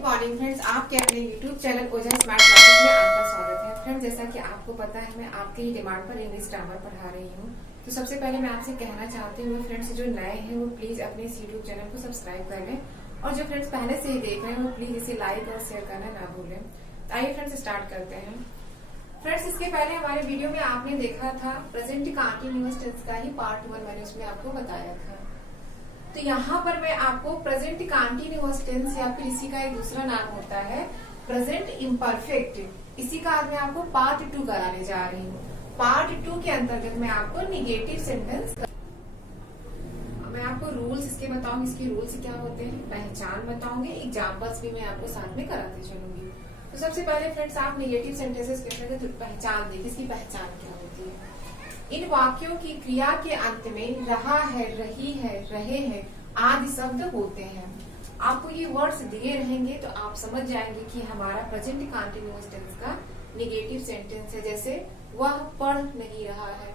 Good morning friends, आपके अपने YouTube channel ओजा स्मार्ट क्लासेस में आपका स्वागत है। फ्रेंड्स, जैसा कि आपको पता है मैं आपके ही डिमांड पर इंग्लिश ग्रामर पढ़ा रही हूँ। तो सबसे पहले मैं आपसे कहना चाहती हूँ फ्रेंड्स, जो नए हैं वो प्लीज अपने इस यूट्यूब चैनल को सब्सक्राइब कर लें और जो फ्रेंड्स पहले से ही देख रहे हैं वो प्लीज इसे लाइक और शेयर करना ना भूलें। तो आइए फ्रेंड्स स्टार्ट करते हैं। फ्रेंड्स, इसके पहले हमारे वीडियो में आपने देखा था प्रेजेंट कंटीन्यूअस टेंस का ही पार्ट 1 मैंने उसमें आपको बताया था। तो यहाँ पर मैं आपको प्रेजेंट कंटीन्यूअस टेंस या फिर इसी का एक दूसरा नाम होता है प्रेजेंट इम्परफेक्ट, इसी का आज मैं आपको पार्ट 2 कराने जा रही हूँ। पार्ट 2 के अंतर्गत मैं आपको निगेटिव सेंटेंस, मैं आपको रूल्स इसके बताऊंगी, इसके रूल्स क्या होते हैं, पहचान बताऊंगी, एग्जाम्पल्स भी मैं आपको साथ में कराते चलूंगी। तो सबसे पहले फ्रेंड्स, आप निगेटिव सेंटेंसेस के अंतर्गत पहचान देखिए, इसकी पहचान क्या होती है। इन वाक्यों की क्रिया के अंत में रहा है, रही है, रहे हैं आदि शब्द होते हैं। आपको ये वर्ड्स दिए रहेंगे तो आप समझ जाएंगे कि हमारा प्रेजेंट कंटीन्यूअस टेंस का निगेटिव सेंटेंस है। जैसे वह पढ़ नहीं रहा है,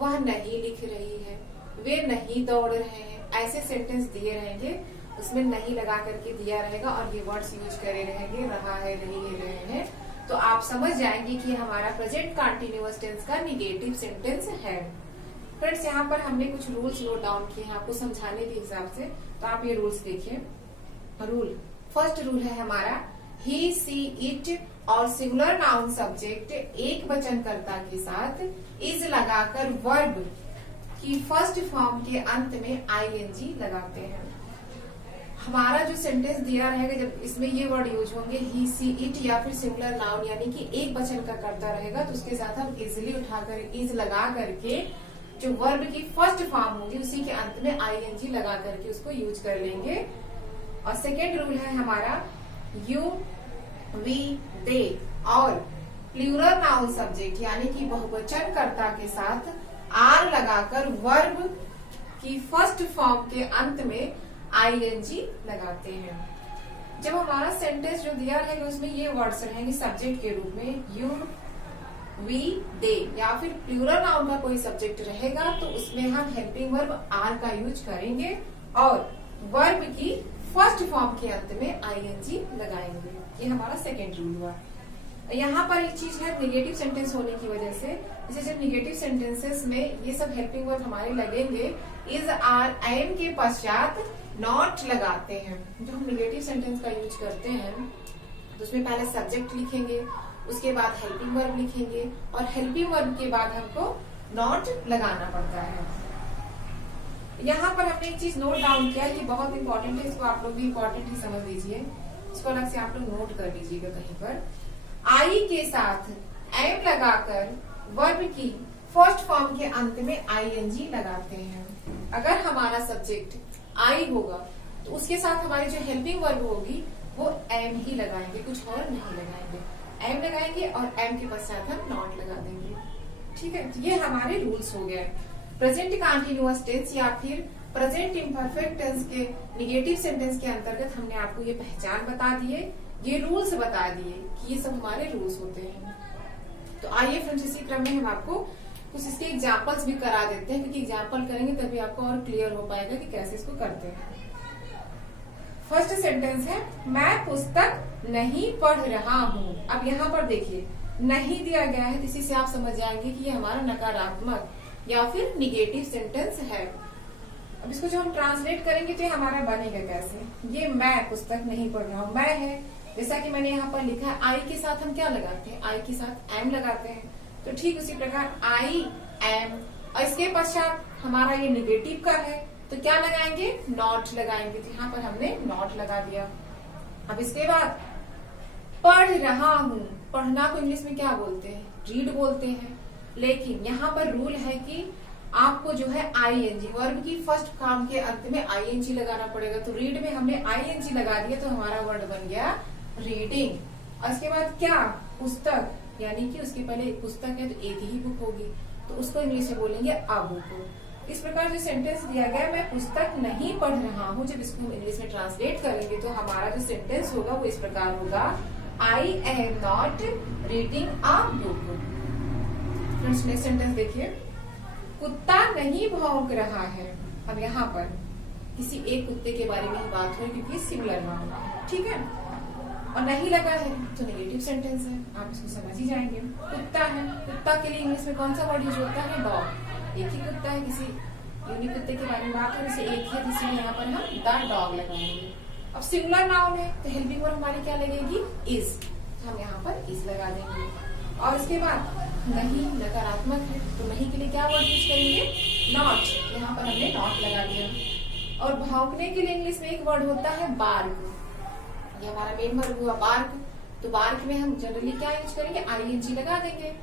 वह नहीं लिख रही है, वे नहीं दौड़ रहे हैं, ऐसे सेंटेंस दिए रहेंगे, उसमें नहीं लगा करके दिया रहेगा और ये वर्ड्स यूज करे रहेंगे, रहा है, रही है, रहे हैं, तो आप समझ जाएंगे कि हमारा प्रेजेंट कंटीन्यूअस टेंस का निगेटिव सेंटेंस है। फ्रेंड्स, यहाँ पर हमने कुछ रूल्स नोट डाउन किए हैं आपको समझाने के हिसाब से, तो आप ये रूल्स देखिए। रूल, फर्स्ट रूल है हमारा ही, सी, इट और सिंगुलर नाउन सब्जेक्ट एक वचन कर्ता के साथ इज लगाकर वर्ब की फर्स्ट फॉर्म के अंत में आईएनजी लगाते हैं। हमारा जो सेंटेंस दिया रहेगा, जब इसमें ये वर्ड यूज होंगे ही, सी, इट या फिर सिंगुलर नाउन यानी कि एक वचन का कर्ता रहेगा, तो उसके साथ हम इजिली उठाकर इज लगा करके जो वर्ब की फर्स्ट फॉर्म होगी उसी के अंत में आईएनजी लगा करके उसको यूज कर लेंगे। और सेकेंड रूल है हमारा यू, वी, दे और प्लूरल नाउन सब्जेक्ट यानी कि बहुवचन कर्ता के साथ आर लगाकर वर्ब की फर्स्ट फॉर्म के अंत में आईएनजी लगाते हैं। जब हमारा सेंटेंस जो दिया रहेगा उसमें ये वर्ड्स रहेंगे सब्जेक्ट के रूप में, यू, वी, दे या फिर प्लूरल नाउन का कोई सब्जेक्ट रहेगा तो उसमें हम हेल्पिंग वर्ब आर का यूज करेंगे और वर्ब की फर्स्ट फॉर्म के अंत में आईएनजी लगाएंगे। ये हमारा सेकेंड रूल हुआ। यहाँ पर एक चीज है निगेटिव सेंटेंस होने की वजह से, जैसे जब निगेटिव सेंटेंसेस में ये सब हेल्पिंग वर्ब हमारे लगेंगे, इज, आर, एम के पश्चात नॉट लगाते हैं। जो हम निगेटिव सेंटेंस का यूज करते हैं तो उसमें पहले सब्जेक्ट लिखेंगे, उसके बाद हेल्पिंग वर्ब लिखेंगे और हेल्पिंग वर्ब के बाद हमको नॉट लगाना पड़ता है। यहाँ पर हमने एक चीज नोट डाउन किया कि बहुत इंपॉर्टेंट है, इसको आप लोग भी इंपॉर्टेंट ही समझ लीजिए, इसको अलग से आप लोग नोट कर लीजिएगा कहीं पर। आई के साथ एम लगाकर वर्ब की फर्स्ट फॉर्म के अंत में आईएनजी लगाते हैं। अगर हमारा सब्जेक्ट आई होगा तो उसके साथ हमारी जो हेल्पिंग वर्ब होगी वो एम ही लगाएंगे, कुछ और नहीं लगाएंगे, एम लगाएंगे और एम के पश्चात हम नॉट लगा देंगे। ठीक है, तो ये हमारे रूल्स हो गए। प्रेजेंट कंटीन्यूअस टेंस या फिर प्रेजेंट इम्परफेक्ट टेंस के निगेटिव सेंटेंस के अंतर्गत हमने आपको ये पहचान बता दिए, ये रूल्स बता दिए कि ये सब हमारे रूल्स होते हैं। तो आइए फ्रेंड्स, इसी क्रम में हम आपको कुछ इसके एग्जाम्पल्स भी करा देते हैं, क्योंकि एग्जाम्पल करेंगे तभी आपको और क्लियर हो पाएगा कि कैसे इसको करते हैं। फर्स्ट सेंटेंस है मैं पुस्तक नहीं पढ़ रहा हूँ। अब यहाँ पर देखिए नहीं दिया गया है, इसी से आप समझ जाएंगे कि ये हमारा नकारात्मक या फिर निगेटिव सेंटेंस है। अब इसको जो हम ट्रांसलेट करेंगे तो ये हमारा बनेगा कैसे, ये मैं पुस्तक नहीं पढ़ रहा हूँ, मैं है, जैसा कि मैंने यहाँ पर लिखा है आई के साथ हम क्या लगाते हैं, आई के साथ एम लगाते हैं, तो ठीक उसी प्रकार आई एम और इसके पश्चात हमारा ये निगेटिव का है तो क्या लगाएंगे, नॉट लगाएंगे, तो यहाँ पर हमने नॉट लगा दिया। अब इसके बाद पढ़ रहा हूँ, पढ़ना को इंग्लिश में क्या बोलते हैं, रीड बोलते हैं, लेकिन यहाँ पर रूल है कि आपको जो है आईएनजी वर्ब की फर्स्ट फॉर्म के अंत में आईएनजी लगाना पड़ेगा। तो रीड में हमने आईएनजी लगा दिया तो हमारा वर्ड बन गया रीडिंग। और इसके बाद क्या, पुस्तक, यानी कि उसके पहले एक पुस्तक है तो एक ही बुक होगी तो उसको इंग्लिश में बोलेंगे अ बुक। इस प्रकार जो सेंटेंस दिया गया मैं पुस्तक नहीं पढ़ रहा हूँ, जब इसको हम इंग्लिश में ट्रांसलेट करेंगे तो हमारा जो सेंटेंस होगा वो इस प्रकार होगा I am not reading a book. Friends, next sentence देखिए, कुत्ता नहीं भौंक रहा है। अब यहाँ पर किसी एक कुत्ते के बारे में ही बात हुई क्योंकि सिंगुलर नाउन है, ठीक है। और नहीं लगा है तो नेगेटिव सेंटेंस है, आप इसको समझ ही जाएंगे। कुत्ता है, कुत्ता के लिए इंग्लिश में कौन सा वर्ड यूज होता है? डॉग। एक ही कुत्ता है, किसी यूनिक कुत्ते के बारे में बात है, जैसे एक है, इसलिए यहाँ पर हम द डॉग लगाएंगे। अब सिंगुलर नाउन है तो हेल्पिंग वर्ब हमारी क्या लगेगी? इज। हम यहाँ पर इज लगा देंगे। और इसके बाद नहीं नकारात्मक है तो नहीं के लिए क्या वर्ड यूज करेंगे? नॉट। यहाँ पर हमने नॉट लगा दिया। और भौंकने के लिए इंग्लिश में एक वर्ड होता है बार्क। ये हमारा मेन वर्ब हुआ बार्क। तो बार्क में हम जनरली क्या यूज करेंगे? आईएनजी लगा देंगे।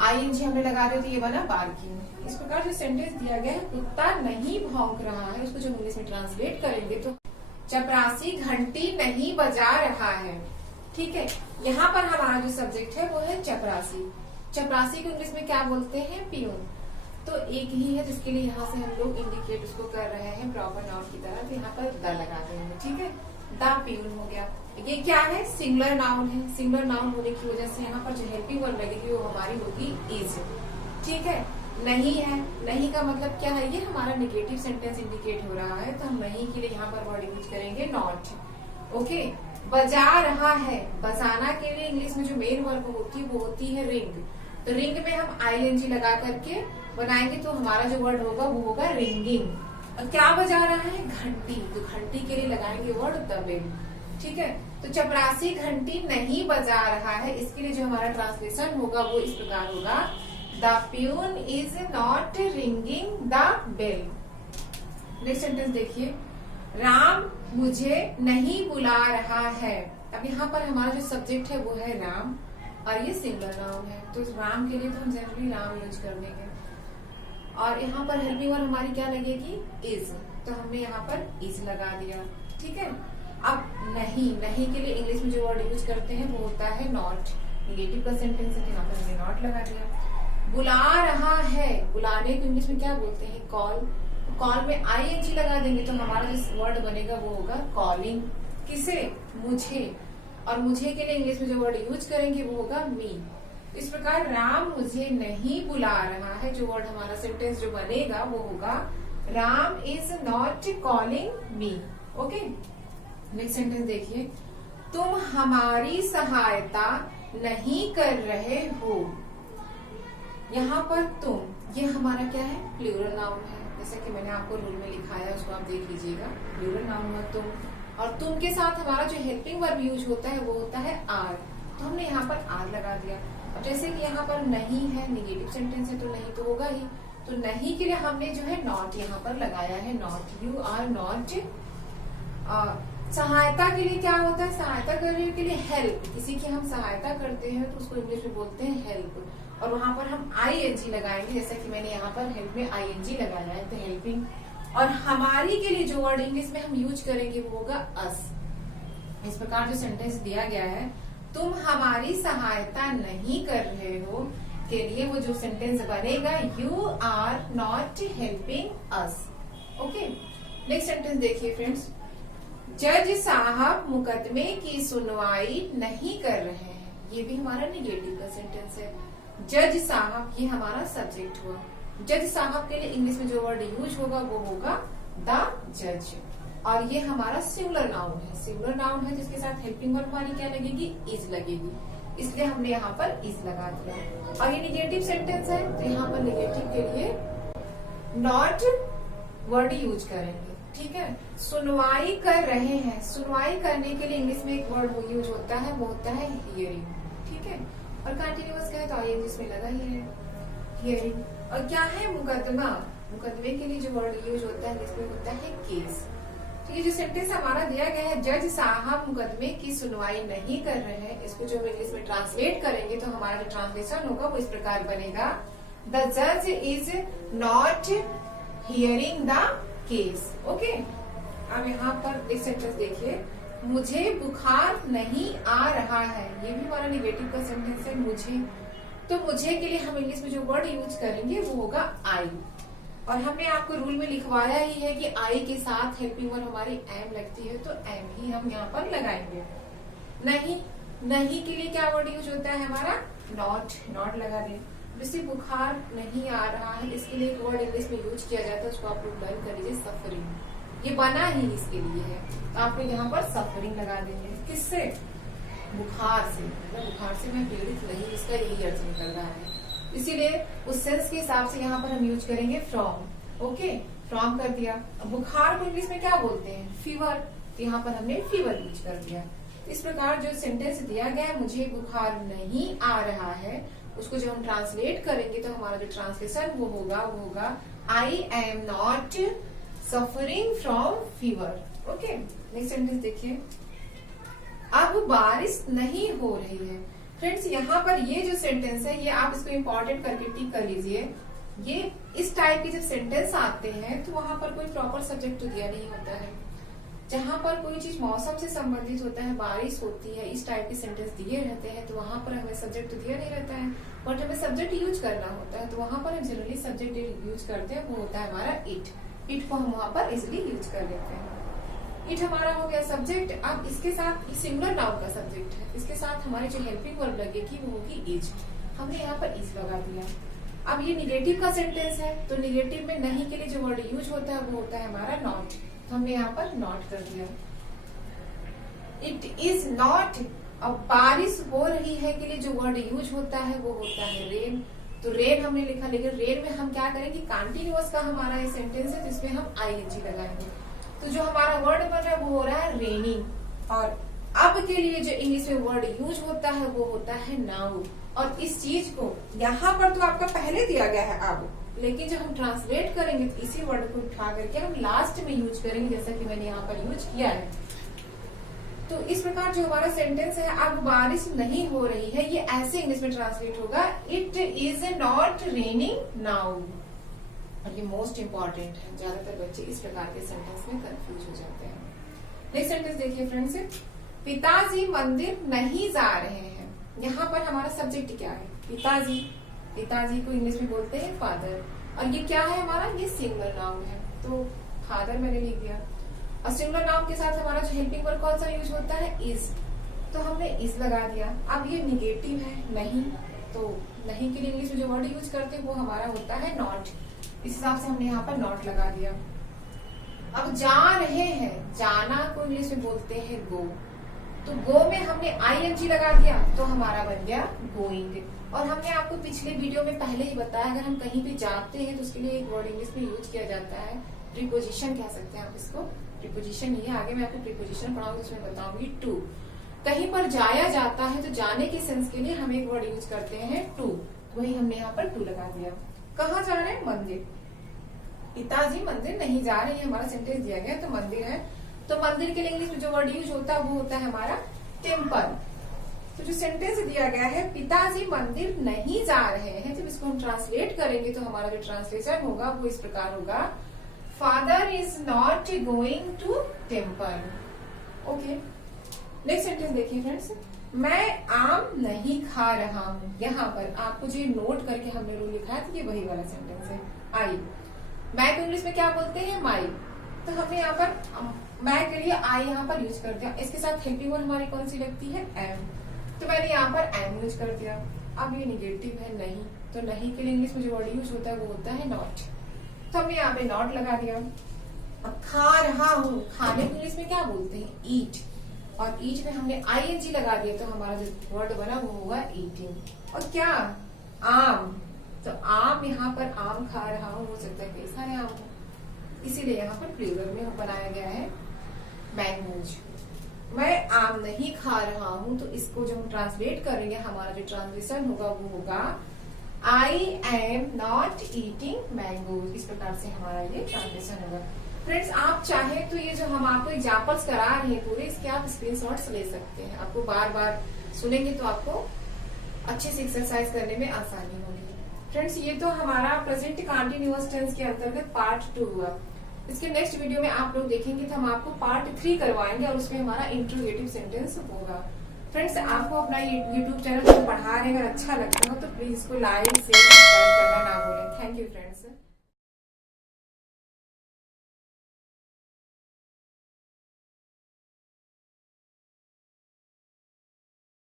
आईएनजी हमने लगा दिया तो ये बना बार्किंग। इस प्रकार जो सेंटेंस दिया गया है कुत्ता नहीं भौंक रहा है, उसको जब इंग्लिश में ट्रांसलेट करेंगे तो चपरासी घंटी नहीं बजा रहा है। ठीक है, यहाँ पर हमारा जो सब्जेक्ट है वो है चपरासी। चपरासी को इंग्लिश में क्या बोलते हैं? पियून। तो एक ही है जिसके लिए यहाँ से हम लोग इंडिकेट उसको कर रहे हैं प्रॉपर नाउन की तरह, तो यहाँ पर द लगा देंगे। ठीक है, द पियून हो गया। ये क्या है? सिंगुलर नाउन है। सिंगुलर नाउन होने की वजह से यहाँ पर जो हेल्पिंग वर्ब लगेगी वो हमारी होगी इज। ठीक है, नहीं है, नहीं का मतलब क्या है? ये हमारा नेगेटिव सेंटेंस इंडिकेट हो रहा है तो हम नहीं के लिए यहाँ पर वर्ड यूज करेंगे नॉट। ओके, बजा रहा है, बजाना के लिए इंग्लिश में जो मेन वर्ब होती है वो होती है रिंग। तो रिंग में हम आईएनजी लगा करके बनाएंगे तो हमारा जो वर्ड होगा वो होगा रिंगिंग। और क्या बजा रहा है? घंटी। तो घंटी के लिए लगाएंगे वर्ड द बेल। ठीक है, तो चपरासी घंटी नहीं बजा रहा है, इसके लिए जो हमारा ट्रांसलेशन होगा वो इस प्रकार होगा the peon is not ringing the bell. Next sentence देखिए, राम मुझे नहीं बुला रहा है। अब यहाँ पर हमारा जो सब्जेक्ट है वो है राम और ये सिंगुलर नाउन है, तो राम के लिए तो हम जनरली राम यूज कर देंगे। और यहाँ पर हेल्पिंग वर्ब हमारी क्या लगेगी? इज। तो हमने यहाँ पर इज लगा दिया। ठीक है, अब नहीं, नहीं के लिए इंग्लिश में जो वर्ड यूज करते हैं वो होता है नॉट। नेगेटिव का सेंटेंस है, यहाँ पर हमने नॉट लगा दिया। बुला रहा है, बुलाने को इंग्लिश में क्या बोलते हैं? कॉल। कॉल में आईएनजी लगा देंगे तो हमारा जो वर्ड बनेगा वो होगा कॉलिंग। किसे? मुझे। और मुझे के लिए इंग्लिश में जो वर्ड यूज करेंगे वो होगा मी। इस प्रकार राम मुझे नहीं बुला रहा है, जो वर्ड हमारा सेंटेंस जो बनेगा वो होगा Ram is not calling me. Okay, next sentence देखिए, तुम हमारी सहायता नहीं कर रहे हो। यहाँ पर तुम, ये हमारा क्या है? प्लूरल नाउन है। जैसे कि मैंने आपको रूल में लिखाया उसको आप देख लीजिएगा। प्लूरल नाउन हुआ तुम, और तुम के साथ हमारा जो हेल्पिंग वर्ब यूज होता है वो होता है आर। तो हमने यहाँ पर आर लगा दिया। और जैसे कि यहाँ पर नहीं है, नेगेटिव सेंटेंस है तो नहीं तो होगा ही, तो नहीं के लिए हमने जो है नॉट यहाँ पर लगाया है। Not, you are not. सहायता के लिए क्या होता है? सहायता करने के लिए हेल्प। किसी की हम सहायता करते हैं तो उसको इंग्लिश में बोलते हैं हेल्प, और वहां पर हम आईएनजी लगाएंगे, जैसे कि मैंने यहाँ पर हेल्प में आईएनजी लगाया है, तो हेल्पिंग। और हमारी के लिए जो वर्ड इंग्लिश में हम यूज करेंगे वो होगा अस। इस प्रकार जो सेंटेंस दिया गया है, तुम हमारी सहायता नहीं कर रहे हो, के लिए वो जो सेंटेंस बनेगा you are not helping us. Okay, next sentence देखिए फ्रेंड्स, जज साहब मुकदमे की सुनवाई नहीं कर रहे हैं। ये भी हमारा निगेटिव का सेंटेंस है। जज साहब, ये हमारा सब्जेक्ट हुआ। जज साहब के लिए इंग्लिश में जो वर्ड यूज होगा वो होगा द जज, और ये हमारा सिंगुलर नाउन है। सिंगुलर नाउन है जिसके साथ हेल्पिंग वर्ब हमारी क्या लगेगी? इज लगेगी, इसलिए हमने यहाँ पर इज लगा दिया। और ये निगेटिव सेंटेंस है तो यहाँ पर निगेटिव के लिए नॉट वर्ड यूज करेंगे। ठीक है, सुनवाई कर रहे हैं। सुनवाई करने के लिए इंग्लिश में एक वर्ड यूज होता है वो होता है हियरिंग। ठीक है, और कंटिन्यूअस का है तो आईएनजी इसमें लगा ही है, हियरिंग। और क्या है? मुकदमा। मुकदमे के लिए जो वर्ड यूज होता है इसमें होता है केस। तो ये जो सेंटेंस हमारा दिया गया है, जज साहब मुकदमे की सुनवाई नहीं कर रहे हैं, इसको जो हम इंग्लिश में ट्रांसलेट करेंगे तो हमारा जो ट्रांसलेशन होगा वो इस प्रकार बनेगा, द जज is not hearing the case. Okay, अब यहाँ पर एक सेंटेंस देखिए, मुझे बुखार नहीं आ रहा है। ये भी हमारा निगेटिव का सेंटेंस है, मुझे। तो मुझे के लिए हम इंग्लिश में जो वर्ड यूज करेंगे वो होगा आई। और हमने आपको रूल में लिखवाया ही है कि आई के साथ हेल्पिंग वर्ब हमारी एम लगती है, तो एम ही हम यहाँ पर लगाएंगे। नहीं, नहीं के लिए क्या वर्ड यूज होता है हमारा? नॉट। नॉट लगा दें। जैसे बुखार नहीं आ रहा है, इसके लिए एक वर्ड इंग्लिश में यूज किया जाता है, उसको आप लोग लर्न कर लीजिए, सफरिंग। ये बना ही इसके लिए है, तो आप लोग यहाँ पर सफरिंग लगा देंगे। किससे? बुखार से, मतलब बुखार से मैं पीड़ित नहीं, इसका यही अर्थ निकल रहा है। इसीलिए उस सेंस के हिसाब से यहाँ पर हम यूज करेंगे फ्रॉम। ओके, फ्रॉम कर दिया। अब बुखार को इंग्लिश में क्या बोलते हैं? फीवर। तो यहाँ पर हमने फीवर यूज कर दिया। इस प्रकार जो सेंटेंस दिया गया है, मुझे बुखार नहीं आ रहा है, उसको जब हम ट्रांसलेट करेंगे तो हमारा जो ट्रांसलेशन वो होगा I am not suffering from fever. Okay, next sentence देखिए, अब बारिश नहीं हो रही है। फ्रेंड्स, यहाँ पर ये जो सेंटेंस है, ये आप इसको इम्पोर्टेंट करके टिक कर लीजिए। ये इस टाइप के जब सेंटेंस आते हैं तो वहां पर कोई प्रॉपर सब्जेक्ट तो दिया नहीं होता है। जहां पर कोई चीज मौसम से संबंधित होता है, बारिश होती है, इस टाइप के सेंटेंस दिए रहते हैं, तो वहां पर हमें सब्जेक्ट तो दिया नहीं रहता है, बट हमें सब्जेक्ट यूज करना होता है। तो वहां पर हम जनरली सब्जेक्ट यूज करते हैं, वो होता है हमारा इट। इट को हम वहां पर इजिली यूज कर लेते हैं। इट हमारा हो गया सब्जेक्ट। अब इसके साथ सिंगुलर नाउन का सब्जेक्ट है, इसके साथ हमारी जो हेल्पिंग वर्ब लगेगी वो होगी इज। हमने यहाँ पर इज लगा दिया। अब ये निगेटिव का सेंटेंस है, तो निगेटिव में नहीं के लिए जो वर्ड यूज होता है वो होता है हमारा नॉट। तो हमने यहाँ पर नॉट कर दिया। It is not. अब बारिश हो रही है के लिए जो वर्ड यूज होता है वो होता है रेन। तो रेन हमने लिखा, लेकिन रेन में हम क्या करेंगे, कंटिन्यूअस का हमारा ये सेंटेंस है, जिसमें हम आईएनजी लगाएंगे। तो जो हमारा वर्ड बन रहा है वो हो रहा है रेनिंग। और अब के लिए जो इंग्लिश में वर्ड यूज होता है वो होता है नाउ। और इस चीज को यहाँ पर तो आपका पहले दिया गया है अब, लेकिन जब हम ट्रांसलेट करेंगे तो इसी वर्ड को उठा करके हम लास्ट में यूज करेंगे, जैसा कि मैंने यहाँ पर यूज किया है। तो इस प्रकार जो हमारा सेंटेंस है, अब बारिश नहीं हो रही है, ये ऐसे इंग्लिश में ट्रांसलेट होगा, it is not raining now. और ये मोस्ट इंपॉर्टेंट है, ज्यादातर बच्चे इस प्रकार के सेंटेंस में कंफ्यूज हो जाते हैं। नेक्स्ट सेंटेंस देखिए फ्रेंड्स, पिताजी मंदिर नहीं जा रहे हैं। यहाँ पर हमारा सब्जेक्ट क्या है? पिताजी। पिताजी को इंग्लिश में बोलते हैं फादर। और ये क्या है हमारा? ये सिंगुलर नाउन है, तो फादर मैंने लिख दिया। और सिंगुलर नाउन के साथ हमारा जो हेल्पिंग वर्ब कौन सा यूज होता है? इज। तो हमने इज लगा दिया। अब ये निगेटिव है, नहीं, तो नहीं के लिए इंग्लिश में जो वर्ड यूज करते हैं वो हमारा होता है नॉट। इस हिसाब से हमने यहाँ पर नॉट लगा दिया। अब जा रहे हैं, जाना को इंग्लिश में बोलते हैं गो। तो गो में हमने आईएनजी लगा दिया, तो हमारा बन गया गोइंग। और हमने आपको पिछले वीडियो में पहले ही बताया, अगर हम कहीं भी जाते हैं तो उसके लिए एक वर्ड इंग्लिश में यूज किया जाता है, प्रीपोजिशन कह सकते हैं आप इसको। प्रीपोजिशन नहीं है, आगे मैं आपको प्रीपोजिशन पढ़ाऊंगी तो उसमें बताऊंगी टू। कहीं पर जाया जाता है तो जाने के सेंस के लिए हम एक वर्ड यूज करते हैं टू। वही हमने यहाँ पर टू लगा दिया। कहाँ जा रहे हैं? मंदिर। पिताजी मंदिर नहीं जा रहे हैं, हमारा सेंटेंस दिया गया तो मंदिर है। तो मंदिर के लिए इंग्लिश में जो वर्ड यूज होता है वो होता है हमारा टेम्पल। तो जो सेंटेंस दिया गया है, पिताजी मंदिर नहीं जा रहे हैं, जब इसको हम ट्रांसलेट करेंगे तो हमारा जो ट्रांसलेशन होगा वो इस प्रकार होगा, father is not going to temple. Okay, next sentence देखिए फ्रेंड्स, मैं आम नहीं खा रहा हूँ। यहाँ पर आपको जो नोट करके हमने रूल लिखा है, तो ये वही वाला सेंटेंस है। आई, मैं को इंग्लिश में क्या बोलते हैं? माई। तो हमने यहाँ पर मैं के लिए आई यहाँ पर यूज कर दिया। इसके साथ हेल्पिंग वर्ब हमारी कौन सी लगती है? एम। तो मैंने यहाँ पर एम यूज कर दिया। अब ये निगेटिव है, नहीं, तो नहीं के लिए इंग्लिश में जो वर्ड यूज होता है वो होता है नॉट। तो हमने यहाँ पे नॉट लगा दिया। अब खा रहा हूँ, खाने को इंग्लिश में क्या बोलते हैं? ईट। और ईट में हमने आईएनजी लगा दिया, तो हमारा जो वर्ड बना वो होगा ईटिंग। और क्या? आम। तो आम, यहाँ पर आम खा रहा हूँ, हो सकता है कई सारे आम हो, इसीलिए यहाँ पर प्लूरल में बनाया गया है मैंगोज। मैं आम नहीं खा रहा हूँ, तो इसको जो हम ट्रांसलेट करेंगे, हमारा जो ट्रांसलेशन होगा वो होगा, I am not eating mangoes. इस प्रकार से हमारा ये ट्रांसलेशन होगा। फ्रेंड्स, आप चाहे तो ये जो हम आपको एग्जाम्पल्स करा रहे हैं पूरे, इसके आप स्क्रीनशॉट्स ले सकते हैं। आपको बार बार सुनेंगे तो आपको अच्छे से एक्सरसाइज करने में आसानी होगी। फ्रेंड्स, ये तो हमारा प्रेजेंट कंटीन्यूअस टेंस के अंतर्गत पार्ट 2 हुआ। इसके नेक्स्ट वीडियो में आप लोग देखेंगे तो हम आपको पार्ट 3 करवाएंगे, और उसमें हमारा इंट्रोगेटिव सेंटेंस होगा। फ्रेंड्स, आपको अपना यूट्यूब चैनल जो पढ़ा रहे हैं अगर अच्छा लगता हो तो प्लीज इसको लाइक शेयर सब्सक्राइब करना ना भूलें। Thank you friends.